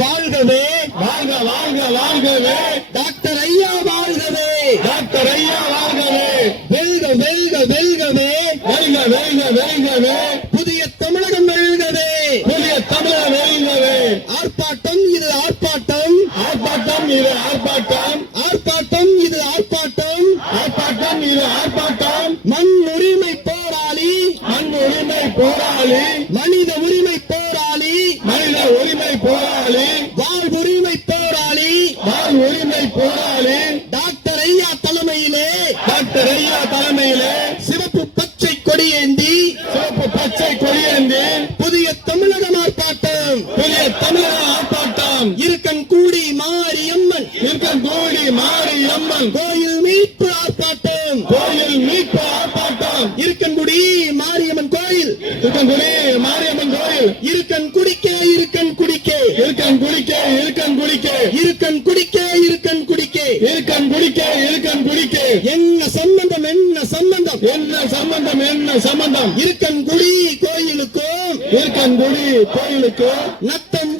வாழ்கவே வாழ்க வாழ்க வாழ்கவே. டாக்டர் ஐயா வாழ்கவே. டாக்டர் ஐயா வாழ்கவே. வெல்க வெல்க வெல்கவே. வெல்க வெல்க வெல்கவே புதிய தமிழகம் வெல்கவே புதிய தமிழர் வெல்கவே ஆர்ப்பாட்டம் இது ஆர்ப்பாட்டம் ஆர்ப்பாட்டம் இது ஆர்ப்பாட்டம் ஆர்ப்பாட்டம் இது ஆர்ப்பாட்டம் ஆர்ப்பாட்டம் இது ஆர்ப்பாட்டம் மண் உரிமை போராளி மண் உரிமை போராளி மனித உரிமை போராளி மனித உரிமை போராளி வாழ்வுரிமை போராளி வாழ் உரிமை போராளி டாக்டர் ஐயா தலைமையிலே டாக்டர் ஐயா தலைமையிலே சிவப்பு பச்சை கொடியேந்தி சிவப்பு பச்சை கொடியேந்தி புதிய தமிழகம் ஆர்ப்பாட்டம் புதிய தமிழக ஆர்ப்பாட்டம் இருக்கன் கூடி மாரியம்மன் இருக்கங்கூடி கூடி மாரியம்மன் கோயில் மீட்பு ஆர்ப்பாட்டம். கோயில் மீட்பு ஆர்ப்பாட்டம். இருக்கன்குடி மாரியம்மன் கோயில். இருக்கங்குடி மாரியம்மன் கோயில். இருக்கன் குடிக்க இருக்கன் குடிக்க. இருக்கன் குடிக்க இருக்கன் குடிக்க. இருக்கன் குடிக்க இருக்கன் குடிக்க. இருக்கன் குடிக்க இருக்கன் குடிக்க. என்ன சம்பந்தம் என்ன சம்பந்தம்? என்ன சம்பந்தம் என்ன சம்பந்தம்? இருக்கன் குடி கோயிலுக்கும் இருக்கன் குடி கோயிலுக்கு நத்தம்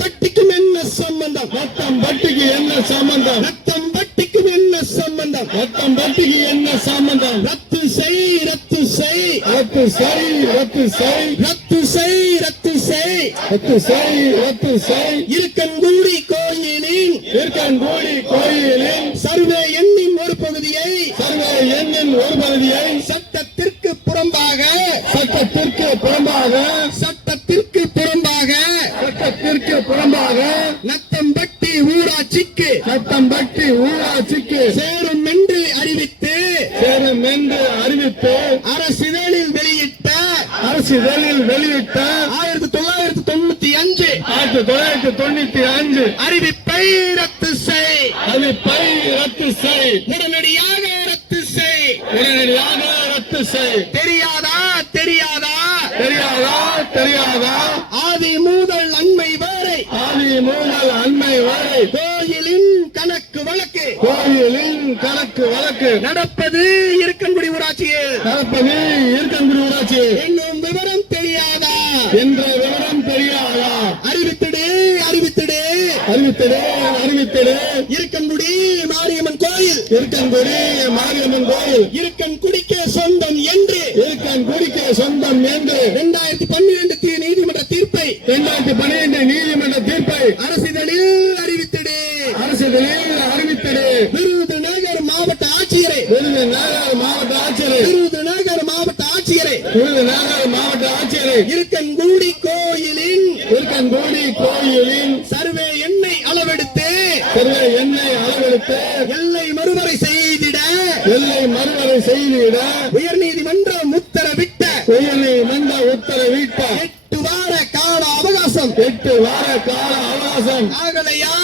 ரத்தம் பட்டிக்கு என்ன சம்பந்தம்? ரத்தம் பட்டிக்கு என்ன சம்பந்தம்? ரத்தம் பட்டிக்கு என்ன சம்பந்தம்? ரத்து செய் ரத்து செய். ரத்து செய் ரத்து செய். ரத்து செய் ரத்து செய். ரத்து செய் ரத்து செய். இருக்கன்குடி கோயிலின் இருக்கன் கூடி கோயிலின் சர்வே எண்ணின் ஒரு பகுதியை சர்வ எண்ணின் ஒரு பகுதியை சட்டத்திற்கு புறம்பாக சட்டத்திற்கு புறம்பாக சட்டத்திற்கு புறம்பாக சட்டத்திற்கு புறம்பாக நத்தம்பட்டி ஊராட்சிக்கு சட்டம் பட்டி ஊராட்சிக்கு சேரும் என்று அறிவித்து சேரும் என்று அறிவித்து அரசிதழில் வெளியிட்ட அரசிதழில் வெளியிட்ட ஆயிரத்தி தொள்ளாயிரத்தி தொண்ணூத்தி அஞ்சு. ஆயிரத்தி தொள்ளாயிரத்தி தொண்ணூத்தி அஞ்சு. அறிவிப்பை ரத்து செய். அறிவிப்பை ரத்து செய். உடனடியாக ரத்து செய். உடனடியாக ரத்து செய். தெரியாதா? தெரியாதா? தெரியாதா? தெரியாதா? ஆதி மூதல் நன்மை வரை. ஆதி மூடல் அண்மை வரை. கோயிலின் கணக்கு வழக்கு. கோயிலின் கணக்கு வழக்கு. நடப்பது இருக்கன்குடி ஊராட்சியில். நடப்பது இருக்கன்குடி மாரியம்மன் கோயில். இருக்கன்குடி மாரியம்மன் கோயில். இருக்கன் குடிக்க சொந்தம் என்று. இருக்கன் குடிக்க சொந்தம் என்று. இரண்டாயிரத்தி பன்னிரண்டு நீதிமன்ற தீர்ப்பை. இரண்டாயிரத்தி பன்னிரண்டு நீதிமன்ற தீர்ப்பை. அரசிதழில் அறிவித்திடு. அரசிதழில் அறிவித்திடு. விருதுநகர் மாவட்ட ஆட்சியரை. விருதுநகர் மாவட்ட ஆட்சியரை. விருதுநகர் மாவட்ட ஆட்சியரை. விருதுநகர் மாவட்ட ஆட்சியரை. இருக்கன்குடி கோயிலின். இருக்கன்குடி கோயிலின். சர்வே எண்ணெய் அளவெடுத்து சர்வே எண்ணெய் அளவெடுத்து எல்லை மறுவரை செய்திட எல்லை மறுவரை செய்திட உயர்நீதிமன்றம் உத்தரவிட்ட உயர்நீதிமன்ற உத்தரவிட்ட எட்டு வார கால அவகாசம். எட்டு வார கால அவகாசம். ஆகலையா?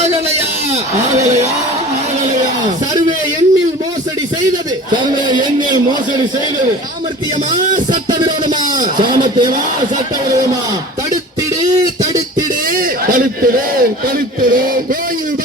ஆகலையா? ஆகலையா? ஆகலையா? சர்வே எண்ணில் மோசடி செய்தது. சர்வே எண்ணில் மோசடி செய்தது. சாமர்த்தியமா? சட்டவிரோதமா? சாமத்தியமா சட்டவிரோதமா? தடுத்திடு தடுத்திடு. தடுத்திடு தடுத்திடு. கோயில்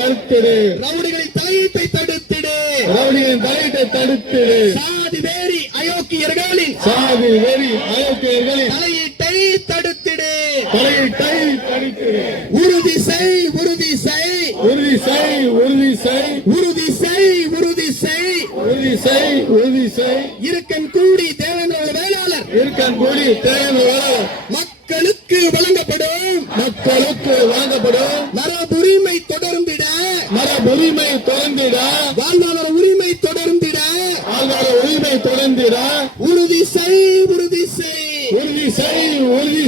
தலையீட்டை நிறுத்திடு ரவுடிகளின் தலையீட்டை தடுத்திடு. ரவுடிகளின் தலையீட்டை தடுத்திடு. சாதி வேரி அயோக்கியர்களின் சாதி வெறி அயோக்கியர்களின் தலையீட்டை தடுத்திடு. தலையீட்டை தடுத்திடு. உறுதி செய் உறுதி செய். உறுதி செய் உறுதி செய். உறுதி செய் உறுதி செய். உறுதி செய் உறுதி செய். இருக்கன் கூடி தேவேந்திர வேளாளர். இருக்கன் கூடி தேவையான மக்களுக்கு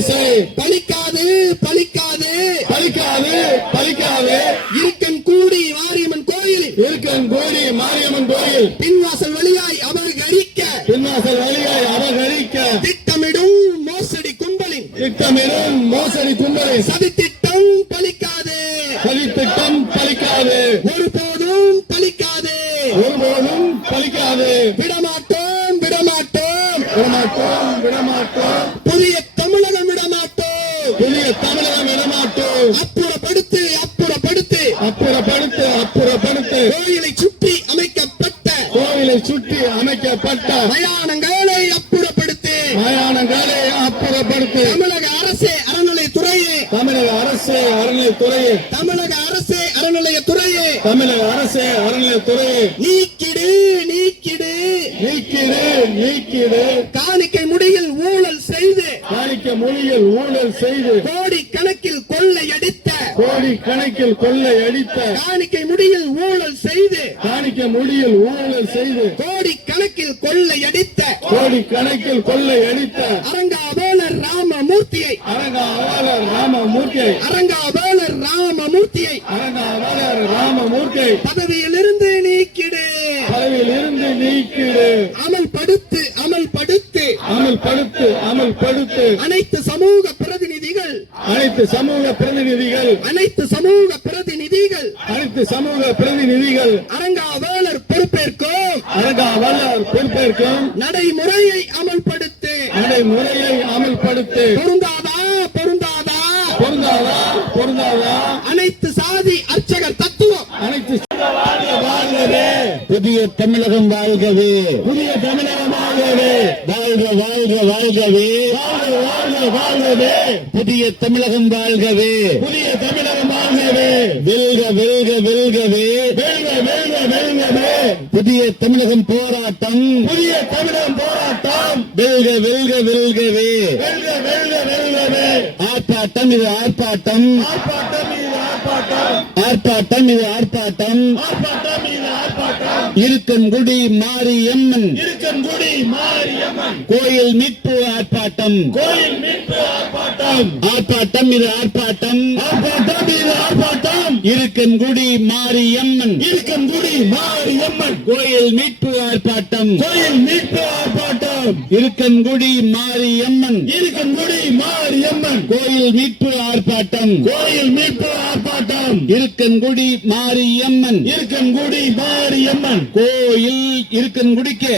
செய் பலிக்காது பலிக்காது. பலிக்காது பலிக்காது. இருக்கன் கூடி மாரியம்மன் கோயிலில் இருக்கன் கோடி மாரியம்மன் கோயில். பின்வாசல் வழியாய் அபகரிக்க. பின்வாசல் வழியை அபகரிக்க. திட்டமிடும் மோசடி கும்பலின் திட்டமிடும் மோசடி கும்பலை சதித்திட்டம் பலிக்காது. சதித்திட்டம் பலிக்காது. ஒருபோதும் பலிக்காது. ஒருபோதும் பலிக்காது. விடமாட்டோம் விடமாட்டோம். விடமாட்டோம் விடமாட்டோம். புதிய புதிய தமிழகம் இடமாட்டோம் அப்புறப்படுத்து அப்புறப்படுத்து. அப்புறப்படுத்து அப்புறப்படுத்து. கோயிலை சுற்றி அமைக்கப்பட்ட. கோயிலை சுற்றி அமைக்கப்பட்ட. மயானங்களை அப்புறப்படுத்து. மயானங்களை அப்புறப்படுத்து. தமிழக அரசு அறநிலையத்துறையே. தமிழக அரசு அறநிலையத்துறையே. தமிழக அரசு அறநிலையத்துறையே. தமிழக அரசு அறநிலையத்துறையே. நீக்கிடு நீக்கிடு. நீக்கிடு நீக்கிடு. காணிக்கை முடியில் காணிக்க மொழியில் ஊழல் செய்து கோடி கணக்கில் கொள்ளையடித்த கோடி கணக்கில் கொள்ளை அடித்த காணிக்கை முடியில் ஊழல் செய்து காணிக்க மொழியில் ஊழல் செய்து கோடி கணக்கில் கொள்ளையடித்த கோடி கணக்கில் கொள்ளை அடித்த அரங்காவேலர் ராமமூர்த்தியை அரங்காவலர் ராமமூர்த்தியை அரங்காவேலர் ராமமூர்த்தியை அரங்காவலர் ராமமூர்த்தியை பதவியிலிருந்து நீக்கிடு. பதவியில் இருந்து நீக்கிடு. அமல்படுத்து அமல்படுத்து அமல்படுத்து. அனைத்து சமூக பிரதிநிதிகள். அனைத்து சமூக பிரதிநிதிகள். அனைத்து சமூக பிரதிநிதிகள். அனைத்து சமூக பிரதிநிதிகள். அரங்காவேலர் பொறுப்பேற்கும். அரங்காவலர் பொறுப்பேற்கும். நடைமுறையை அமல்படுத்து. நடைமுறையை அமல்படுத்து. பொருந்தாதா பொருந்தாதா. பொருந்தாதா பொருந்தாதா. புதிய தமிழகம் வாழ்கவே. புதிய வாழ்க வாழ்க வாழ்கவே. வாழ்க வாழ்க வாழ்கவே. புதிய தமிழகம் வாழ்கவே. புதிய தமிழகமாகவே வெல்க வெல்க வெல்கவே. வெல்க வெல்க வெல்கவே. புதிய தமிழகம் போராட்டம். புதிய தமிழகம் போராட்டம். வெல்க வெல்க வெல்கவே. வெல்க வெல்க வெல்கவே. ஆர்ப்பாட்டம் இது ஆர்ப்பாட்டம். ஆர்ப்பாட்டம் இது ஆர்ப்பாட்டம். ஆர்ப்பாட்டம் இது ஆர்ப்பாட்டம். ஆர்ப்பாட்டம் இது ஆர்ப்பாட்டம் இருக்கன்குடி மாரியம்மன் கோயில் மீட்பு ஆர்ப்பாட்டம். கோயில் மீட்பு ஆர்ப்பாட்டம். ஆர்ப்பாட்டம் இது ஆர்ப்பாட்டம். ஆர்ப்பாட்டம் இது ஆர்ப்பாட்டம். இருக்கன்குடி மாரியம்மன் இருக்கன்குடி மாரியம்மன் கோயில் மீட்பு ஆர்ப்பாட்டம். கோயில் மீட்பு ஆர்ப்பாட்டம். இருக்கன்குடி மாரியம்மன் இருக்கன்குடி மாரியம்மன் கோயில் மீட்பு ஆர்ப்பாட்டம். கோயில் மீட்பு ஆர்ப்பாட்டம். இருக்கன்குடி மாரியம்மன். இருக்கன்குடி மாரியம்மன். கோயில் இருக்கன்குடிக்கு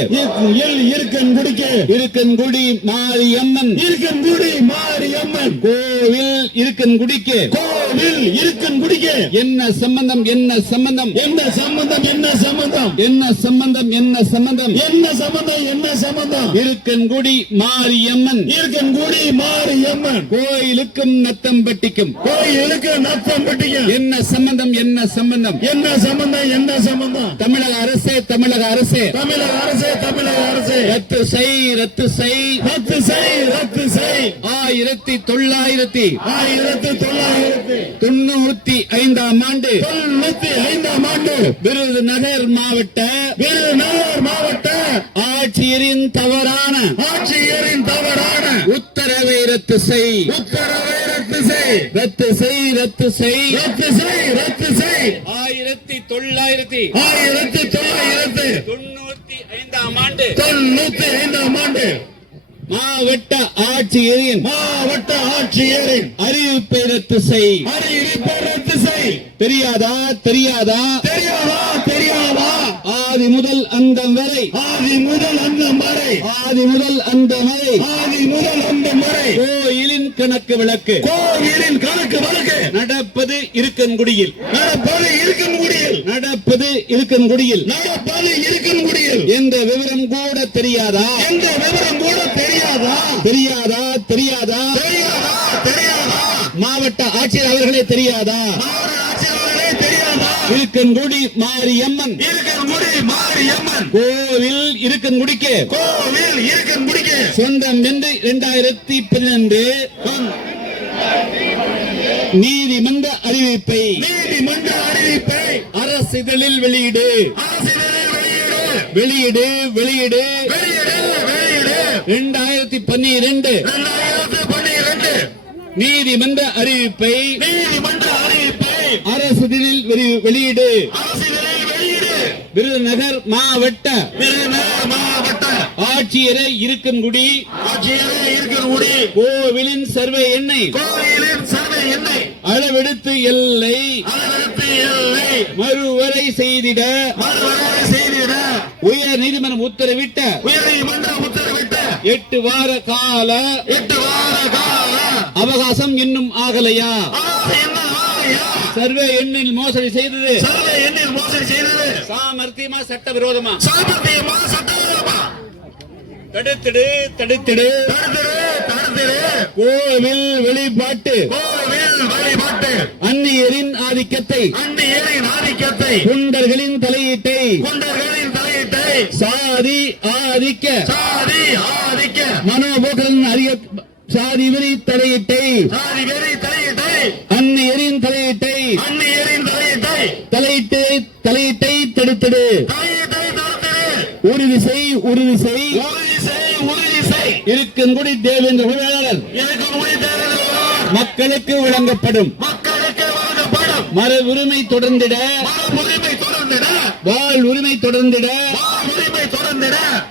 இருக்கன்குடிக்கு இருக்கன்குடி மாரியம்மன். இருக்கன்குடி மாரியம்மன். கோவில் இருக்கன்குடிக்கு கோவில் இருக்கன்குடிக்கு என்ன சம்பந்தம் என்ன சம்பந்தம்? என்ன சம்பந்தம் என்ன சம்பந்தம்? என்ன சம்பந்தம் என்ன சம்பந்தம்? என்ன சம்பந்தம் என்ன சம்பந்தம்? இருக்கன்குடி மாரியம்மன். இருக்கன்குடி மாரியம்மன். கோயிலுக்கும் நத்தம்பட்டிக்கும் கோயிலுக்கு நத்தம் பெட்டிக்கு என்ன சம்பந்தம் என்ன சம்பந்தம்? என்ன சம்பந்தம் என்ன சம்பந்தம்? தமிழக அரசே தமிழக அரசே. தமிழக அரசே தமிழக அரசே. ரத்து செய் ரத்து செய். ரத்து செய் ரத்து செய். ஆயிரத்தி தொள்ளாயிரத்தி ஆயிரத்தி தொள்ளாயிரத்தி தொண்ணூத்தி ஐந்தாம் ஆண்டு தொண்ணூத்தி ஐந்தாம் ஆண்டு விருதுநகர் மாவட்ட விருதுநகர் மாவட்ட ஆட்சியரின் தவறான ஆட்சியரின் தவறான ரத்து செய். உத்தரவை ரத்து செய். ரத்து செய் ரத்து செய். ரத்து செய் ரத்து செய். ஆயிரத்தி தொள்ளாயிரத்தி ஆயிரத்தி தொள்ளாயிரத்தி தொண்ணூத்தி ஐந்தாம் ஆண்டு தொண்ணூத்தி ஐந்தாம் ஆண்டு மாவட்ட ஆட்சியரின் மாவட்ட ஆட்சியரின் அறிவிப்பை ரத்து செய். அறிவிப்பை ரத்து செய். தெரியாதா தெரியாதா தெரியாதா? தெரியாதா? ஆதி முதல் அந்தம் வரை. ஆதி முதல் அந்த வரை. ஆதி முதல் அந்தம் வரை. ஆதி முதல் அந்த வரை. கோயிலின் கணக்கு விளக்கு கோவிலின் கணக்கு வழக்கு. நடப்பது இருக்கன்குடியில். நடப்பது இருக்கும் குடியில் நடப்பது இருக்கன்குடியில். நடப்பது இருக்கும் குடியில் என்ற விவரம் கூட தெரியாதா? எந்த விவரம் கூட தெரியாதா? தெரியாதா? தெரியாதா? தெரியாதா? தெரியாதா? மாவட்ட ஆட்சியர் அவர்களே தெரியாதா? மாவட்ட ஆட்சியாளர்களே தெரியாதா இருக்கன்குடி மாரியம்மன் இருக்கும் குடி மாரியம்மன் கோவில் இருக்கன்குடிக்கு கோவில் இருக்கும் குடிக்கு சொந்தம் என்று இரண்டாயிரத்தி பன்னிரண்டு. நீதிமன்ற அறிவிப்பை. நீதிமன்ற அறிவிப்பை. அரசிதழில் வெளியிடு. வெளியீடு. வெளியிடு வெளியிடு. வெளியிடு வெளியிடு. இரண்டாயிரத்தி பன்னிரண்டு. இரண்டாயிரத்தி பன்னிரண்டு. நீதிமன்ற அறிவிப்பை. நீதிமன்ற அறிவிப்பை. அரசிதழில் வெளியீடு. விருதுநகர் மாவட்ட. ஆட்சியரை இருக்கும்குடி கோவிலின் சர்வ எண்ணெய் அளவெடுத்து எல்லை. மறுவரை செய்திட. செய்திட. உயர் நீதிமன்றம் உத்தரவிட்ட. எட்டு வார கால. எட்டு வார கால. அவகாசம் இன்னும் ஆகலையா? சர்வே எண்ணில் மோசடி செய்தது. சர்வை எண்ணில் மோசடி செய்தது. சாமர்த்தியமா சட்டவிரோதமா? சாமர்த்தியமா சட்டவிரோதமா? தடுத்திடு தடுத்திடு. தடுத்திரு கோவில் வெளிப்பாட்டு கோவில் வழிபட்டு. அந்நியரின் ஆதிக்கத்தை. அந்நியரின் ஆதிக்கத்தை. குண்டர்களின் தலையீட்டை. குண்டர்களின் தலையீட்டை. சாதி ஆதிக்க. சாதி ஆதிக்க. மனோபோக்களின் அறிய சாதி வெறி தலையீட்டை. சாதி வெறி தலையீட்டை. தலையிட்டு. தலையீட்டை தடுத்திடு. உறுதி செய் உறுதி செய் இருக்குங்குடி தேவேந்திர உரிமையாளர். மக்களுக்கு வழங்கப்படும். மர உரிமை தொடர்ந்திட. வாழ் உரிமை தொடர்ந்திட.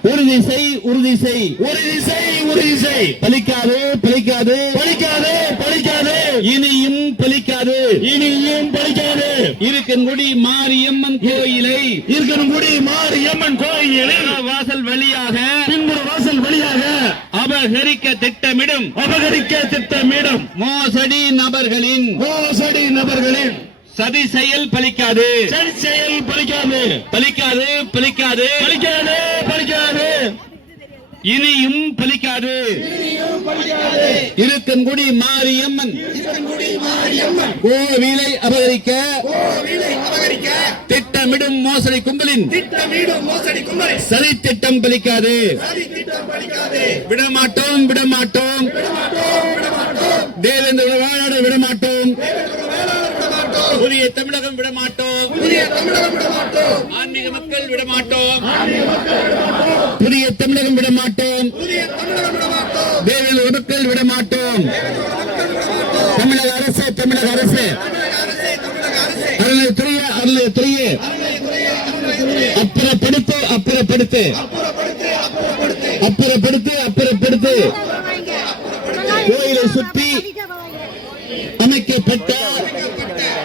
உறுதி செய் உறுதி செய் உறுதி செய் உறுதி செய் பலிக்காது பலிக்காது. பலிக்காது பலிக்காது. இனியும் பலிக்காது. இனியும் பலிக்காது. இருக்கன்குடி மாரியம்மன் கோயிலை. இருக்கன்குடி மாரியம்மன் கோயிலில் வாசல் வழியாக பின்புற வாசல் வழியாக அபகரிக்க திட்டமிடும். அபகரிக்க திட்டமிடும். மோசடி நபர்களின். மோசடி நபர்களின். சதி செயல் பலிக்காது. சரி செயல் பலிக்காது. பலிக்காது பலிக்காது. பலிக்காது பலிக்காது. இனியும் பலிக்காது. இருக்கன்குடி மாரியம்மன். கோவிலை அபகரிக்க. திட்டமிடும் மோசடி கும்பலின். சதி திட்டம் பலிக்காது. விடமாட்டோம் விடமாட்டோம். தேவேந்திர வாழாட விடமாட்டோம். புதிய தமிழகம் விடமாட்டோம். புதிய தமிழகம் விட மாட்டோம் ஆன்மீக மக்கள் விடமாட்டோம். புதிய தமிழகம் விடமாட்டோம். புதிய தமிழகம் விட மாட்டோம் தேவேந்திர மக்கள் விடமாட்டோம். தமிழக அரசு தமிழக அரசு. அருள்துறைய அருள்துறைய அப்புறப்படுத்து. அப்புறப்படுத்து அப்புறப்படுத்து. அப்புறப்படுத்து. கோயிலை சுற்றி அமைக்கப்பட்ட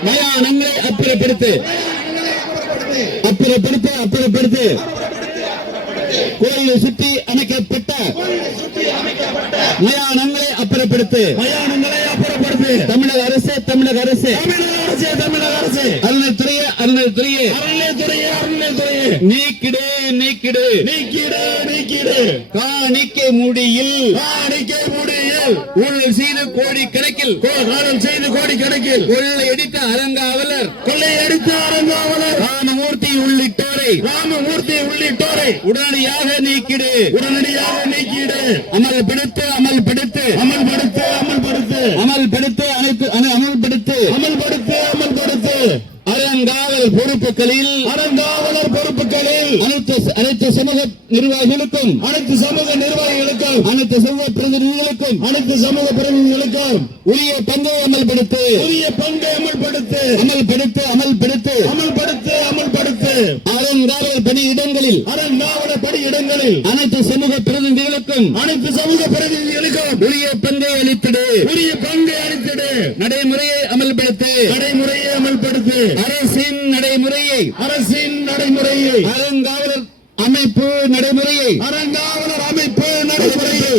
மயானங்களை அப்புறப்படுத்து. அப்புறப்படுத்து அப்புறப்படுத்து. கோயிலை சுற்றி அமைக்கப்பட்ட மயானங்களை அப்புறப்படுத்து. மயானங்களை அப்புறப்படுத்து. தமிழக அரசு தமிழக அரசு. தமிழக அரசு தமிழக அரசு. அருள்துறைய அருள்துறைய அருள்துறையே அருள்துறையே நீக்கிடு நீக்கிடு. நீக்கிடு நீக்கிடு. காணிக்கை முடியில். காணிக்கை முடியில் ஊழல் செய்து கோடி கணக்கில் காலம் செய்து கோடி கணக்கில் கொள்ளையடித்த அறங்காவலர். கொள்ளையடித்த அரங்காவலர் ராமமூர்த்தி உள்ளிட்டோரை. ராமமூர்த்தி உள்ளிட்டோரை. உடனடியாக நீக்கிடு. உடனடியாக நீக்கிடு. அமல்படுத்து அமல்படுத்து. அமல்படுத்து அமல்படுத்து. அமல்படுத்து அனைத்து அன- அமல்படுத்து. அமல்படுத்து அமல்படுத்து. அறங்காவல் பொறுப்புகளில் அரங்காவலர் பொறுப்புகளில் அனைத்து அனைத்து சமூக நிர்வாகிகளுக்கும் அனைத்து சமூக நிர்வாகிகளுக்கும் அனைத்து சமூக அனைத்து சமூக பிரதிநிதிகளுக்கும் உரிய பங்கை அமல்படுத்து. உரிய பங்கை அமல்படுத்து. அமல்படுத்து அமல்படுத்து. அமல்படுத்து அமல்படுத்து. அறங்காவல் பணியிடங்களில் அரங்காவலர் பணியிடங்களில் அனைத்து சமூக பிரதிநிதிகளுக்கும் அனைத்து சமூக பிரதிநிதிகளுக்கும் உரிய பங்கை அளித்திடு. உரிய பங்கை அளித்திடு. நடைமுறையை அமல்படுத்து. நடைமுறையை அமல்படுத்து. அரசின் நடைமுறையை. அரசின் நடைமுறையை. அறங்காவலர் அமைப்பு நடைமுறையை. அரங்காவலர் அமைப்பு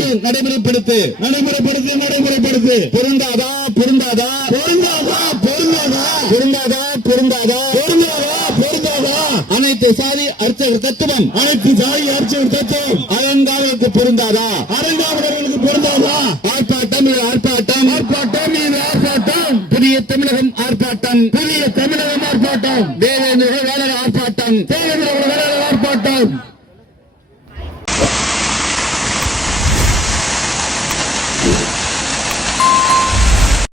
நடைமுறைப்படுத்து நடைமுறைப்படுத்து நடைமுறைப்படுத்து பொருந்தாதா பொருந்தாதா பொருந்தாதா பொருந்தாதா. பொருந்தாதா பொருந்தாதா. பொருந்தாதா பொருந்தாதா. அனைத்து சாதி அர்ச்சகர் தத்துவம். அனைத்து ஜாதி அர்ச்சகர் தத்துவம். அறங்காவலுக்கு பொருந்தாதா. அரங்காவலர்களுக்கு பொருந்தாதா. ஆர்ப்பாட்டம் இது ஆர்ப்பாட்டம். ஆர்ப்பாட்டம் இது ஆர்ப்பாட்டம். புதிய தமிழகம் ஆர்ப்பாட்டம். புதிய தமிழகம் ஆர்ப்பாட்டம். தேவேந்திர வேலர் ஆர்ப்பாட்டம். தேவேந்திர வேளாளர் ஆர்ப்பாட்டம்.